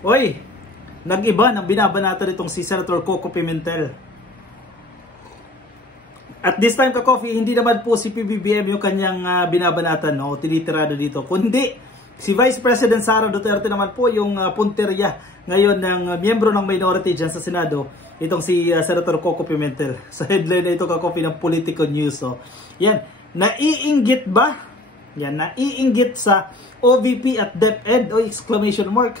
Oy, nag-iba ng binabanata nitong si Senator Coco Pimentel. At this time, ka-coffee, hindi naman po si PBBM yung kanyang binabanatan, no, tinitirada dito, kundi si Vice President Sara Duterte naman po yung punterya ngayon ng miyembro ng minority dyan sa Senado, itong si Senator Coco Pimentel. Sa headline na ito, ka-coffee, ng Political News. So, yan, naiinggit ba? Yan, naiinggit sa OVP at DepEd, o exclamation mark.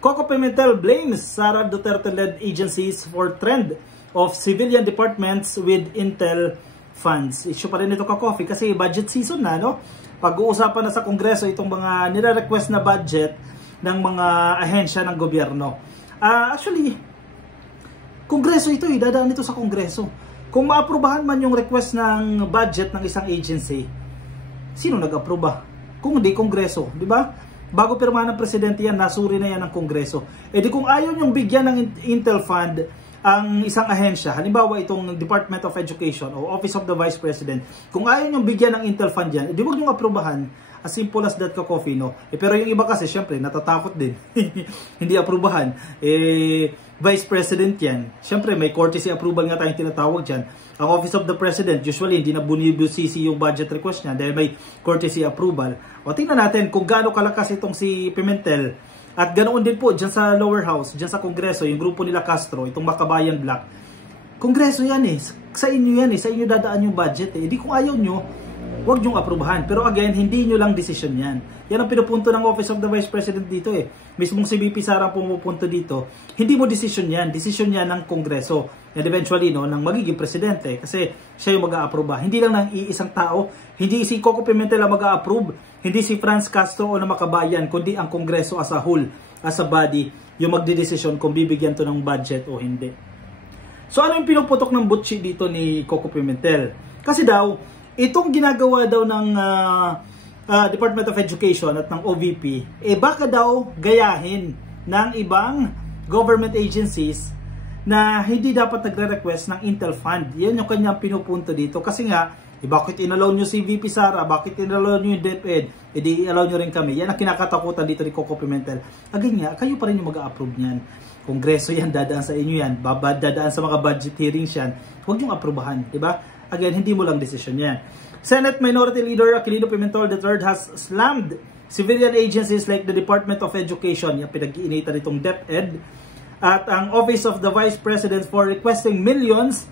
Coco Pimentel blames Sara Duterte-led agencies for trend of civilian departments with intel funds. Issue pa rin ito, ka-coffee, kasi budget season na, no? Pag-uusapan na sa Kongreso itong mga nire-request na budget ng mga ahensya ng gobyerno. Actually, Kongreso ito, dadaan ito sa Kongreso. Kung maaprubahan man yung request ng budget ng isang agency, sino nag-aproba? Kung hindi, Kongreso, di ba? Bago pirmahan ng presidente yan, nasuri na yan ng Kongreso. E di kung ayaw niyong bigyan ng intel fund ang isang ahensya, halimbawa itong Department of Education o Office of the Vice President, kung ayaw niyong bigyan ng intel fund yan, edi huwag niyong aprubahan. As simple as that, ka-coffee, no? Pero yung iba kasi, syempre, natatakot din. Hindi aprubahan. Vice President yan. Syempre, may courtesy approval nga tayong tinatawag dyan. Ang Office of the President, usually, hindi na bunibusisi yung budget request niya dahil may courtesy approval. O, tingnan natin kung gaano kalakas itong si Pimentel. At ganoon din po dyan sa lower house, dyan sa Kongreso, yung grupo nila Castro, itong Makabayan Black. Kongreso yan eh. Sa inyo yan eh. Sa inyo dadaan yung budget eh. Di kung ayaw nyo, huwag nyong aprubahan. Pero again, hindi nyo lang decision yan. Yan ang pinupunto ng Office of the Vice President dito eh. Mismong si VP Sara ang pumupunto dito. Hindi mo decision yan. Decision yan ng Kongreso. And eventually, no, ng magiging presidente. Kasi siya yung mag-a-aproba. Hindi lang ng iisang tao. Hindi si Coco Pimentel ang mag-a-approve. Hindi si Franz Castro o na Makabayan. Kundi ang Kongreso as a whole, as a body, yung magdidesisyon kung bibigyan to ng budget o hindi. So ano yung pinuputok ng butchi dito ni Coco Pimentel? Kasi daw, itong ginagawa daw ng Department of Education at ng OVP, baka daw gayahin ng ibang government agencies na hindi dapat nagre-request ng intel fund. Yan yung kanyang pinupunto dito. Kasi nga, bakit inalaw nyo si VP Sara? Bakit inalaw nyo yung DepEd? Di allow nyo rin kami. Yan ang kinakatakutan dito ni Coco Pimentel. Again nga, kayo pa rin yung mag-a-approve niyan. Kongreso yan, dadaan sa inyo yan. Dadaan sa mga budget hearings yan. Huwag yung aprubahan, di ba? Again, hindi mo lang decision yan. Senate Minority Leader Aquilino Pimentel III has slammed civilian agencies like the Department of Education, yung pinag-iinitan itong DepEd, at ang Office of the Vice President for requesting millions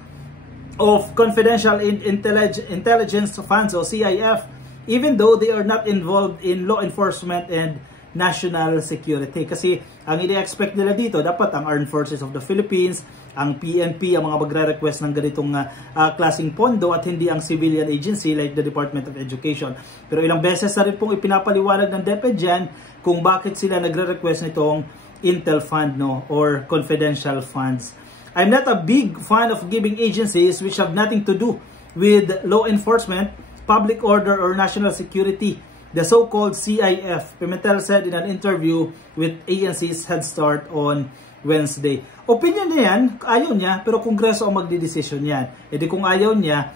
of confidential intelligence funds o CIF, even though they are not involved in law enforcement and national security. Kasi ang ini-expect nila dito, dapat ang Armed Forces of the Philippines, ang PNP, ang mga magre-request ng ganitong klaseng pondo at hindi ang civilian agency like the Department of Education. Pero ilang beses na rin pong ipinapaliwanag ng DepEd dyan kung bakit sila nagre-request nitong intel fund, no, or confidential funds. I'm not a big fan of giving agencies which have nothing to do with law enforcement, public order, or national security, the so-called CIF, Pimentel said in an interview with ANC's Head Start on Wednesday. Opinion niya yan, ayaw niya, pero Kongreso ang magdidesisyon yan. E di kung ayaw niya,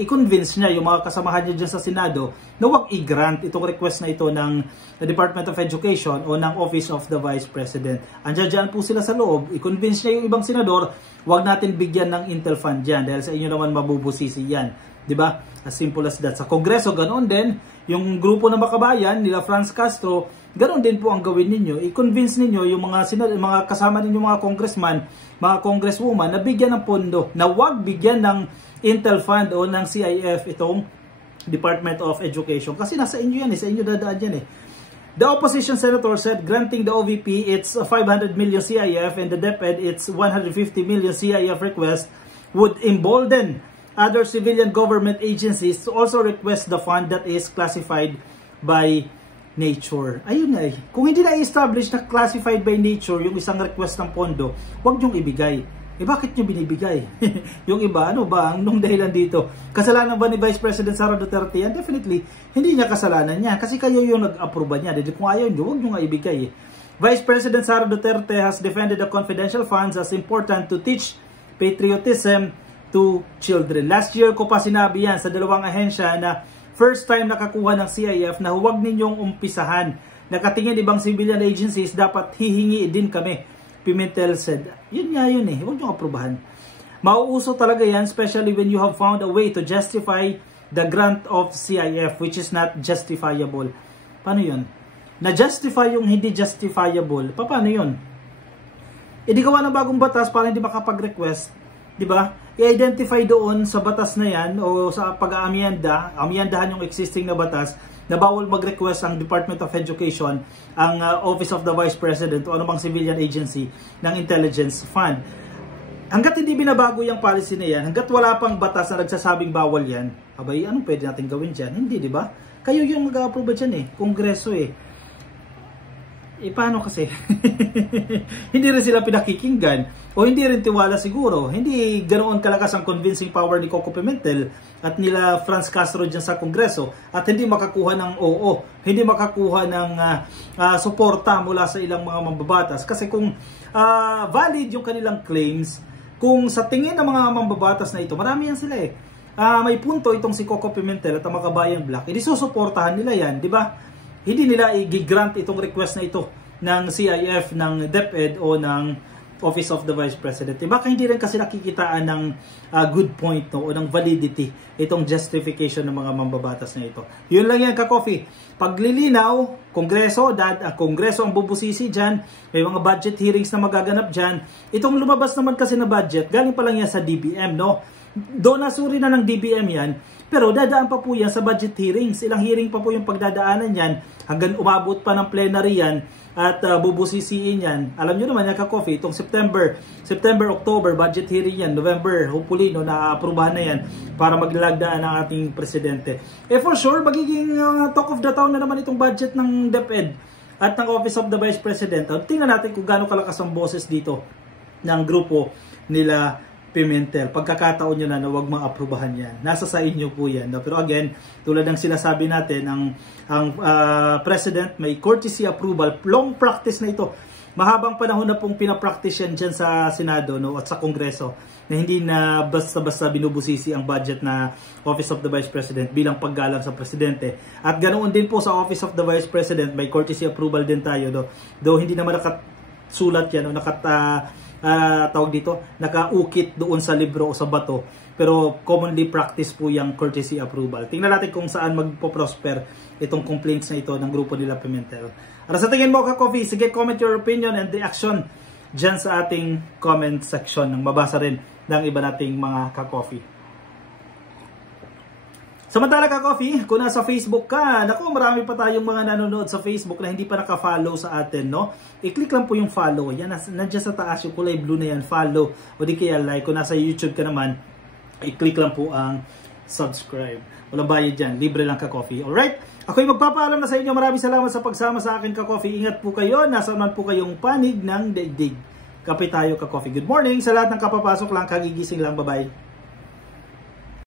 i-convince niya yung mga kasamahan niya dyan sa Senado na wag i-grant itong request na ito ng Department of Education o ng Office of the Vice President. Andiyan po sila sa loob, i-convince niya yung ibang senador, wag natin bigyan ng intel fund dyan dahil sa inyo naman mabubusisi yan. Diba? As simple as that. Sa Kongreso, ganoon din. Yung grupo na Makabayan, nila Franz Castro, ganoon din po ang gawin ninyo. I-convince ninyo yung mga kasama ninyo, mga congressman, mga congresswoman, na bigyan ng pondo, na wag bigyan ng intel fund o ng CIF itong Department of Education. Kasi nasa inyo yan, sa inyo dadaan yan eh. The opposition senator said granting the OVP its 500 million CIF and the DepEd its 150 million CIF request would embolden other civilian government agencies to also request the fund that is classified by nature. Ayun na eh. Kung hindi na i-establish na classified by nature yung isang request ng pondo, huwag niyong ibigay. Bakit nyo binibigay? Yung iba, ano ba ang dahilan dito? Kasalanan ba ni Vice President Sara Duterte yan? Definitely, hindi niya kasalanan niya. Kasi kayo yung nag-aproba niya. Kung ayaw nyo, huwag nyo nga ibigay. Vice President Sara Duterte has defended the confidential funds as important to teach patriotism to children. Last year ko pa sinabi yan sa dalawang ahensya na first time nakakuha ng CIF na huwag ninyong umpisahan nakatingin ibang civilian agencies, dapat hihingi din kami. Pimentel said. Yun nga yun eh. Huwag nyo aprubahan. Mauuso talaga yan, especially when you have found a way to justify the grant of CIF, which is not justifiable. Paano yun? Na-justify yung hindi justifiable. Paano yun? Di gawa ng bagong batas para hindi makapag-request. Diba? I-identify doon sa batas na yan o sa amiyandahan yung existing na batas na bawal mag-request ang Department of Education, ang Office of the Vice President o anumang civilian agency ng Intelligence Fund. Hanggat hindi binabago yung policy na yan, hanggat wala pang batas na nagsasabing bawal yan, abay, anong pwede natin gawin dyan? Hindi, di ba? Kayo yung mag-approve dyan eh, Kongreso eh. Paano kasi? Hindi rin sila pinakikinggan o hindi rin tiwala siguro. Hindi ganoon kalakas ang convincing power ni Coco Pimentel at nila Franz Castro dyan sa Kongreso at hindi makakuha ng oo, hindi makakuha ng suporta mula sa ilang mga mambabatas. Kasi kung valid yung kanilang claims, kung sa tingin ng mga mambabatas na ito, marami yan sila eh. May punto itong si Coco Pimentel at ang mga Kabayang Black, hindi susuportahan nila yan, di ba? Hindi nila i-grant itong request na ito ng CIF, ng DepEd o ng Office of the Vice President. Baka hindi rin kasi nakikitaan ng good point no, o ng validity itong justification ng mga mambabatas na ito. Yun lang yan ka-coffee. Paglilinaw, Kongreso ang bubusisi dyan, may mga budget hearings na magaganap dyan. Itong lumabas naman kasi na budget, galing pa lang yan sa DBM, no? Donasuri na ng DBM yan, pero dadaan pa po yan sa budget hearings. Ilang hearing pa po yung pagdadaanan yan hanggang umabot pa ng plenary yan at bubusisiin yan. Alam nyo naman yan ka-coffee, itong September, October, budget hearing yan, November, hopefully no, na-aprubahan na yan para maglagdaan ang ating presidente. For sure, magiging talk of the town na naman itong budget ng DepEd at ng Office of the Vice President. Tingnan natin kung gaano kalakas ang boses dito ng grupo nila Pimentel. Pagkakataon nyo na huwag maaprubahan yan. Nasa sa inyo po yan. No? Pero again, tulad ng sinasabi natin, ang President may courtesy approval. Long practice na ito. Mahabang panahon na pong pinapractice yan dyan sa Senado no? At sa Kongreso na hindi na basta-basta binubusisi ang budget na Office of the Vice President bilang paggalang sa Presidente. At ganoon din po sa Office of the Vice President, may courtesy approval din tayo. No? Though hindi naman nakasulat yan o tawag dito, nakaukit doon sa libro o sa bato, pero commonly practice po yung courtesy approval. Tingnan natin kung saan magpo-prosper itong complaints na ito ng grupo nila Pimentel. Para sa tingin mo ka-coffee, sige, comment your opinion and reaction dyan sa ating comment section nang mabasa rin ng iba nating mga ka-coffee. Samantala ka-coffee, kung nasa Facebook ka, naku, marami pa tayong mga nanonood sa Facebook na hindi pa naka-follow sa atin, no? I-click lang po yung follow. Yan, nandiyan sa taas yung kulay blue na yan, follow. O di kaya like. Kung nasa YouTube ka naman, i-click lang po ang subscribe. Walang bayad dyan, libre lang ka-coffee. Alright? Ako'y magpapaalam na sa inyo. Maraming salamat sa pagsama sa akin ka-coffee. Ingat po kayo. Nasa man po kayong panig ng daigdig. Kape tayo ka-coffee. Good morning sa lahat ng kapapasok lang, kagigising lang. Bye-bye.